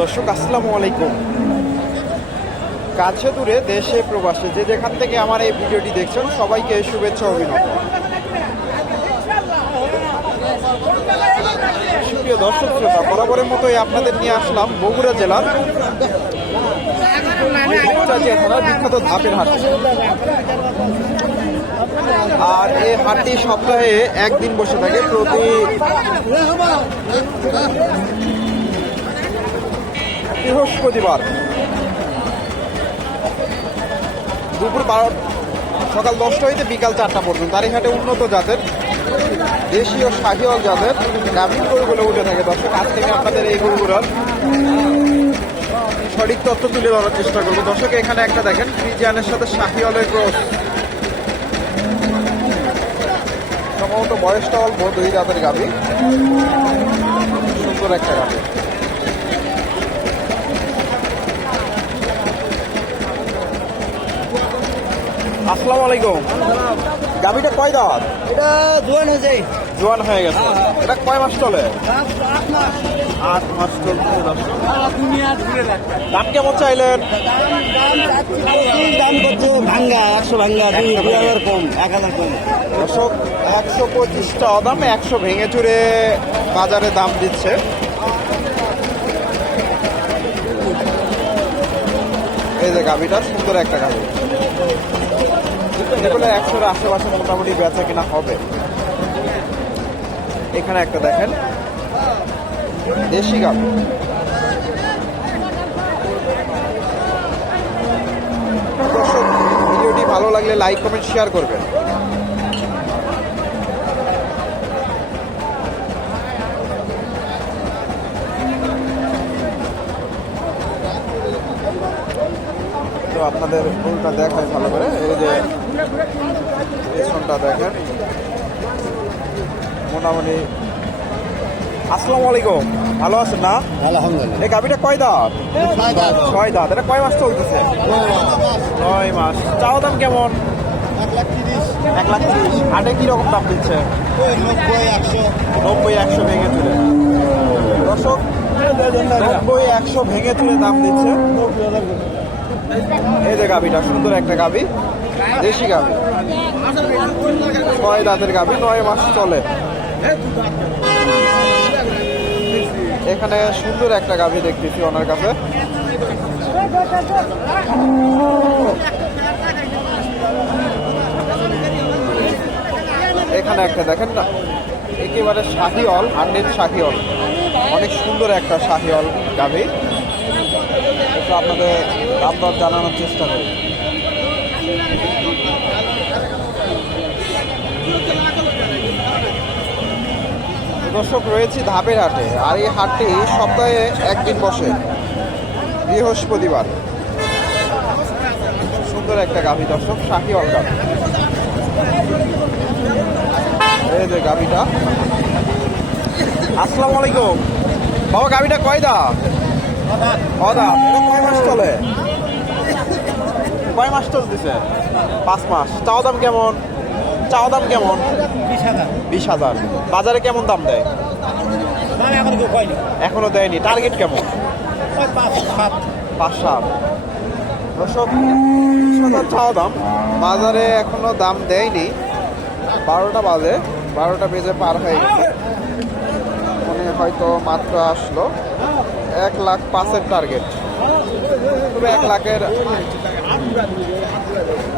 দর্শক, আসসালামু আলাইকুম। কাছে দূরে দেশে প্রবাসে যে যেখান থেকে আমার এই ভিডিওটি দেখছেন, সবাইকে শুভেচ্ছা অভিনন্দন। সুপ্রিয় দর্শক, শ্রোতা, বরাবরের মতোই আপনাদের নিয়ে আসলাম বগুড়া জেলার বিখ্যাত ধাপের হাট। আর এই হাটটি সপ্তাহে একদিন বসে থাকে, প্রতি বৃহস্পতিবার। দুপুর বারো, সকাল দশটা হইতে বিকাল চারটা পর্যন্ত। এই হাটে উন্নত জাতের, দেশীয় শাহিওয়াল জাতের গ্রামীণ গরুগুলো উঠে থাকে। দর্শক, আজ থেকে আপনাদের এই গরুগুলোর সঠিক তথ্য তুলে ধরার চেষ্টা করব। দর্শক, এখানে একটা দেখেন ফ্রিজিয়ানের সাথে শাহিওয়ালের ক্রস। সম্ভবত বয়সটা অল্প, দুই দাঁতের গাভি। সুন্দর একটা গাভি। আসসালামু আলাইকুম। গাভিটা কয় দাঁত? এটা জোয়ান হয়ে যায় জোয়ান হয়ে গেছে। এটা কয় মাস চলে? আট মাস চলছে দাম কেমন চাইলেন? দাম কত ভাঙ্গা একশো ভাঙ্গা দুই হাজার কম এক হাজার কম। দর্শক একশো পঁচিশটা দাম একশো ভেঙে চুরে বাজারে দাম দিচ্ছে। এই যে গাভিটা সুন্দর একটা গাভি। এগুলো একশোর আশেপাশে মোটামুটি বেচা কিনা হবে। এখানে একটা দেখেন। দেশি গাভি ভিডিওটি ভালো লাগলে লাইক, কমেন্ট, শেয়ার করবেন। তো আপনাদের ফুলটা দেখায় ভালো করে। এই যে পেছনটা দেখেন। মোটামুটি। আসসালামু আলাইকুম। ভালো আছেন না? আলহামদুলিল্লাহ। এই গাভিটা কয় দাঁত? ছয় দাঁত। এটা কয় মাস চলতেছে? নয় মাস। চাও দাম কেমন? এক লাখ তিরিশ। আটে কীরকম দাম দিচ্ছে? নব্বই একশো। নব্বই একশো ভেঙে তুলে দর্শক নব্বই একশো ভেঙে তুলে দাম দিচ্ছে। এই যে গাভিটা সুন্দর একটা গাভি। দেশি গাভি। ছয় দাঁতের গাভি, নয় মাস চলে। এখানে সুন্দর একটা গাভি দেখতেছি ওনার কাছে। এখানে একটা দেখেন না, একেবারে শাহিওল হান্ড্রেড শাহিওল অনেক সুন্দর একটা শাহিওল গাভি। একটু আপনাদের দাম দর জানানোর চেষ্টা করি। দর্শক, রয়েছে ধাপের হাটে। আর এই হাটটি সপ্তাহে একদিন বসে। বৃহস্পতিবার। সুন্দর একটা গাভি, দর্শক শাহিওল গাভি এই যে গাভিটা। আসসালামু আলাইকুম। বাবা, গাভিটা কয় দা কয় মাস চলে? কয় মাস চলতেছে? পাঁচ মাস। চাও দাম কেমন? চাও দাম কেমন? বিশ হাজার। বাজারে কেমন দাম দেয়? মানে এখন দেয়নি। টার্গেট কেমন? পাঁচ সাত। চাওয়া দাম। বাজারে এখনও দাম দেয়নি। বারোটা বাজে। বারোটা বেজে পার হয়ে গেছে। মনে হয়তো মাত্র আসলো। এক লাখ পাঁচের টার্গেট। তবে এক লাখের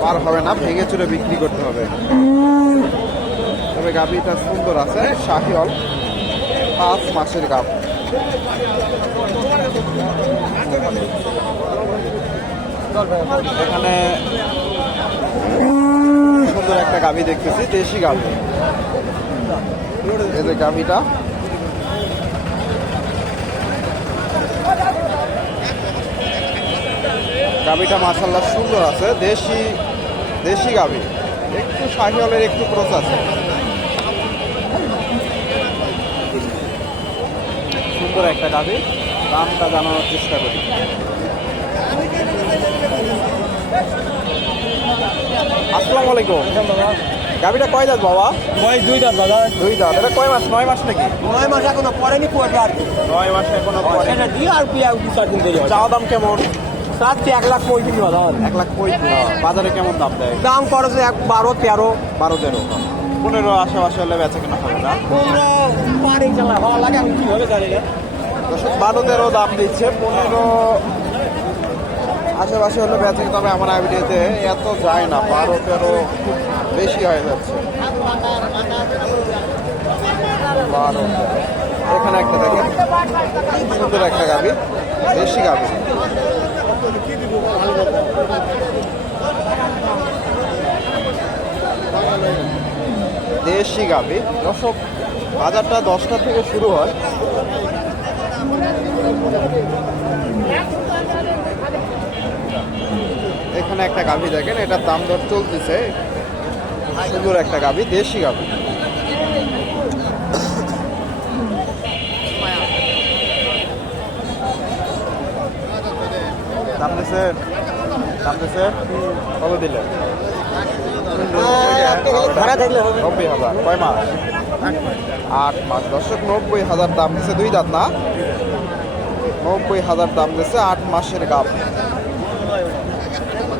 পার হবে না, ভেঙে চুরে বিক্রি করতে হবে। তবে গাভিটা সুন্দর আছে, শাহিওল, পাঁচ মাসের গাভ। এখানে সুন্দর একটা গাভি দেখতেছি, দেশি গাভি। এই যে গাভিটা গাভিটা মাসাল্লাহ সুন্দর আছে। দেশি দেশি গাবি। একটু শাহিওয়ালের একটু ক্রস আছে। সুন্দর একটা গাভি দামটা জানানোর চেষ্টা করি। আসসালামু আলাইকুম। গাবিটা কয় দাঁত বাবা? বয়স দুই দাঁত দাদা দুই দাঁত। এটা কয় মাস? নয় মাস নাকি? নয় মাস এখনও পরেনি পড়বে আর কি। নয় মাস এখনও পরে দিয়ে আর চার দিন দেরি চাওয়া দাম কেমন? চাচ্ছি এক লাখ পঁয়ত্রিশ দাদা এক লাখ পঁয়ত্রিশ বাজারে কেমন দাম দেয়? দাম খরচে এক বারো তেরো। বারো তেরো। পনেরো আশেপাশে হলে বেচা কেনা হবে না? পনেরো পারি চালা হওয়া লাগে আমি কি হবে জানি না। বারো তেরো দাম দিচ্ছে। পনেরো আশেপাশে হলে বেচে তবে আমার আইডিয়াতে এত যায় না। বারো তেরো খুব বেশি হয়ে যাচ্ছে। বারো। এখানে একটা দেখেন। সুন্দর একটা গাবি। দেশি গাবি। দেশি গাবি। দর্শক, বাজারটা দশটা থেকে শুরু হয়। এখানে একটা গাভি দেখেন, এটার দাম দর চলতেছে। সুন্দর একটা গাভি দেশি গাভি দাম দিছে দাম দিছে, কত দিলে? ভাড়া থাকলে হবে। নব্বই হাজার কয় মাস? আট মাস দর্শক নব্বই হাজার দাম দিছে দুই দাঁত না? নব্বই হাজার দাম দিছে আট মাসের গাভ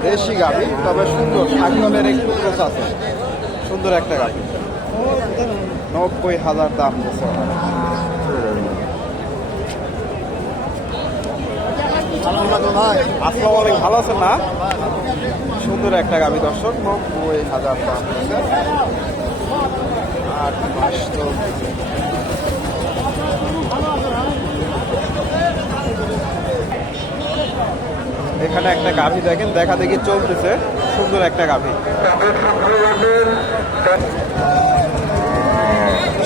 দেশি গাভি তবে সুন্দর। সাকিলের একটু ক্রোচ আছে। সুন্দর একটা গাভি নব্বই হাজার দাম দিছে। আসসালামু আলাইকুম। ভালো আছেন না? সুন্দর একটা গাভি দর্শক, নব্বই হাজার দাম আট মাস তো এখানে একটা গাভি দেখেন, দেখা দেখি চলতেছে। সুন্দর একটা গাভি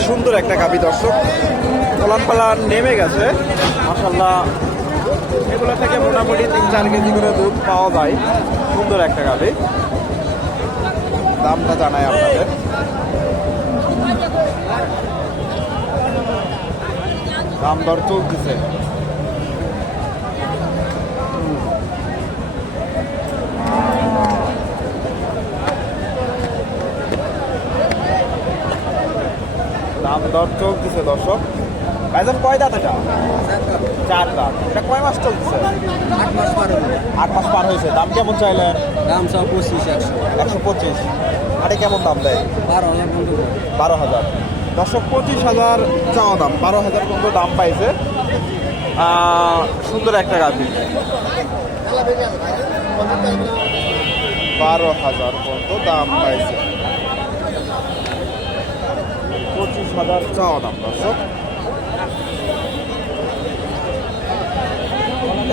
সুন্দর একটা গাভি দর্শক। কলান পালান নেমে গেছে। মাসাল্লাহ এগুলো থেকে মোটামুটি তিন চার কেজি করে দুধ পাওয়া যায়। সুন্দর একটা গাভি। দামটা জানাই আপনাদের। দাম দর চলতেছে। দাম দর চলতেছে দর্শক। ভাইজান, কয় দাঁত এটা? চার দাঁত এটা কয় মাস চলতেছে আট মাস পার হবে আট মাস পার হয়েছে। দাম কেমন চাইলেন দাম সব পঁচিশ একশো। একশো পঁচিশ। আরে কেমন দাম দেয়? বারো হাজার বারো হাজার। দশশো পঁচিশ হাজার চাওয়া দাম। বারো হাজার পর্যন্ত দাম পাইছে। সুন্দর একটা গাভি। বারো হাজার পর্যন্ত দাম পাইছে। পঁচিশ হাজার চাওয়া দাম দর্শক।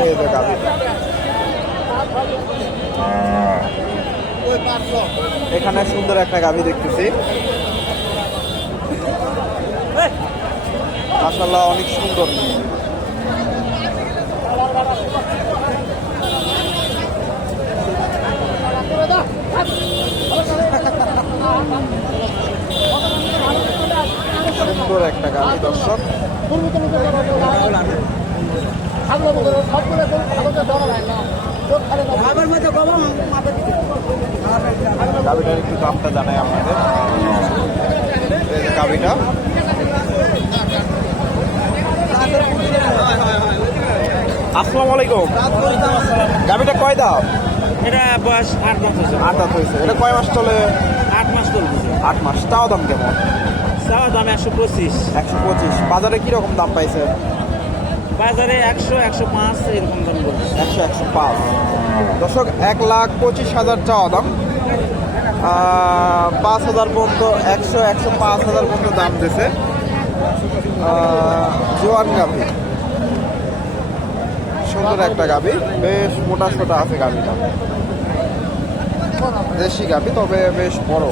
এই যে গাভিটা এখানে সুন্দর একটা গাভি দেখতেছি। মাসাল্লাহ অনেক সুন্দর। সুন্দর একটা গাভি দর্শক। গাভিটার একটু দামটা জানাই আপনাদের। গাভিটা আসসালামু আলাইকুম। গাভিটা কয় দাম এটা বয়স আট মাস হয়েছে। আট দাঁত হয়েছে। এটা কয় মাস চলে? আট মাস চলতেছে। আট মাস। তাও দাম কেমন? চাওয়া দাম একশো পঁচিশ। একশো পঁচিশ। বাজারে কীরকম দাম পাইছে বাজারে একশো একশো পাঁচ এরকম দাম বলছে। একশো একশো পাঁচ। দর্শক এক লাখ পঁচিশ হাজার চাওয়া দাম। পাঁচ হাজার পর্যন্ত একশো একশো পাঁচ হাজার পর্যন্ত দাম আহ, জোয়ান গাভি। সুন্দর একটা গাভি। বেশ মোটা সোটা আছে গাভিটা। দেশি গাভি তবে বেশ বড়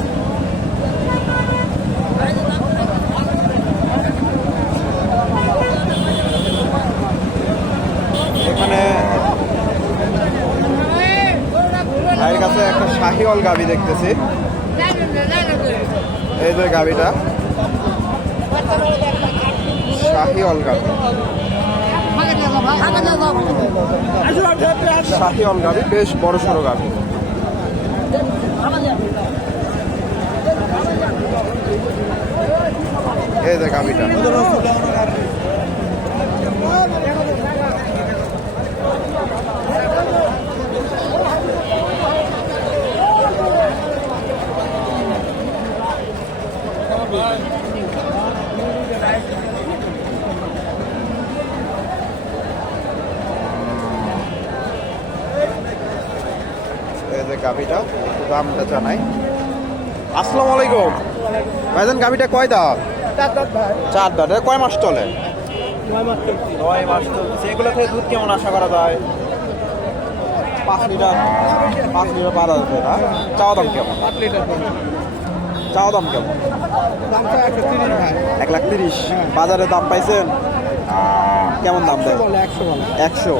এখানে ভাইয়ের শাহিওয়াল গাভি দেখতেছি। এই যে গাভিটা শাহিওয়াল গাভি শাহিওয়াল গাভি বেশ বড় সড়ো গাভি এই যে গাভিটা গাভিটা একটু দামটা জানাই। আসসালামু আলাইকুম। ভাইজান গাভিটা কয় দাঁত? চার দাঁত কয় মাস চলে? নয় মাস চলছে। এগুলো থেকে দুধ কেমন আশা করা যায়? পাঁচ লিটার পাঁচ লিটার বারো যাবে না চাওয়া দাম কেমন? চাওয়া দাম কেমন? এক লাখ তিরিশ। বাজারে দাম পাইছেন? কেমন দাম দেয়? একশো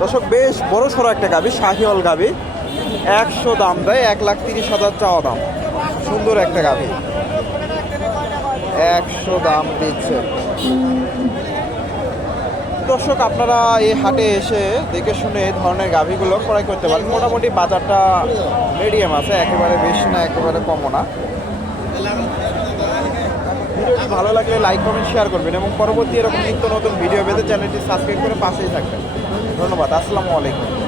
দর্শক বেশ বড় সড়ো একটা গাবি শাহিওয়াল গাবি একশো দাম দেয়, এক লাখ তিরিশ হাজার চাওয়া দাম। সুন্দর একটা গাবি একশো দাম দিচ্ছে। দর্শক, আপনারা এই হাটে এসে দেখে শুনে এই ধরনের গাভিগুলো ক্রয় করতে পারেন। মোটামুটি বাজারটা মিডিয়াম আছে, একেবারে বেশি না, একেবারে কমও না। ভিডিওটি ভালো লাগলে লাইক কমেন্ট শেয়ার করবেন এবং পরবর্তী এরকম নিত্য নতুন ভিডিও পেতে চ্যানেলটি সাবস্ক্রাইব করে পাশেই থাকবেন। ধন্যবাদ, আসসালামু আলাইকুম।